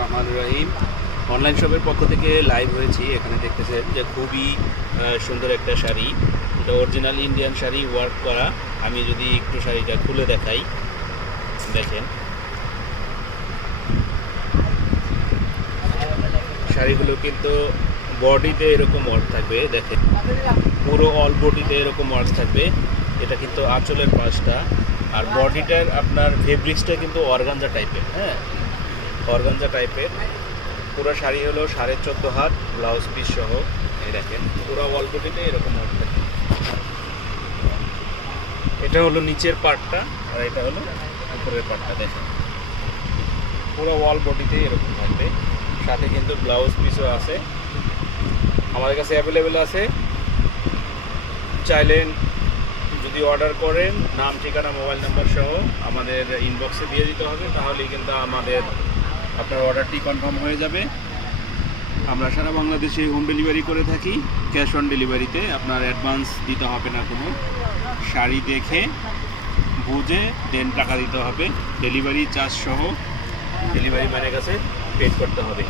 রহমানুর রহিম। অনলাইন শপের পক্ষ থেকে লাইভ হয়েছি। এখানে দেখতেছেন যে খুবই সুন্দর একটা শাড়ি, এটা অরিজিনাল ইন্ডিয়ান শাড়ি, ওয়ার্ক করা। আমি যদি একটু শাড়িটা খুলে দেখাই, দেখেন শাড়িগুলো কিন্তু বডিতে এরকম ওয়ার্ক থাকবে, দেখেন পুরো অল বডিতে এরকম ওয়ার্ক থাকবে। এটা কিন্তু আঁচলের পাশটা, আর বডিটার আপনার ফেব্রিক্সটা কিন্তু অর্গানজা টাইপের, হ্যাঁ অর্গানজা টাইপের। পুরো শাড়ি হলো 14.5 হাত, ব্লাউজ পিস সহ। এই দেখেন পুরো অল বডিতে এরকম ওয়ার্ক থাকবে। এটা হলো নিচের পার্টটা, আর এটা হলো উপরের পার্টটা। দেখেন পুরো ওয়াল বডিতে এরকম থাকবে, সাথে কিন্তু ব্লাউজ পিসও আছে, আমাদের কাছে অ্যাভেলেবেল আছে। চাইলেন যদি অর্ডার করেন, নাম ঠিকানা মোবাইল নাম্বার সহ আমাদের ইনবক্সে দিয়ে দিতে হবে, তাহলেই কিন্তু আমাদের আপনার অর্ডারটি কনফার্ম হয়ে যাবে। আমরা সারা বাংলাদেশে হোম ডেলিভারি করে থাকি, ক্যাশ অন ডেলিভারিতে। আপনার অ্যাডভান্স দিতে হবে না কোনো, শাড়ি দেখে বুঝে দেন টাকা দিতে হবে, ডেলিভারি চার্জ সহ ডেলিভারি ম্যানের কাছে পেড করতে হবে।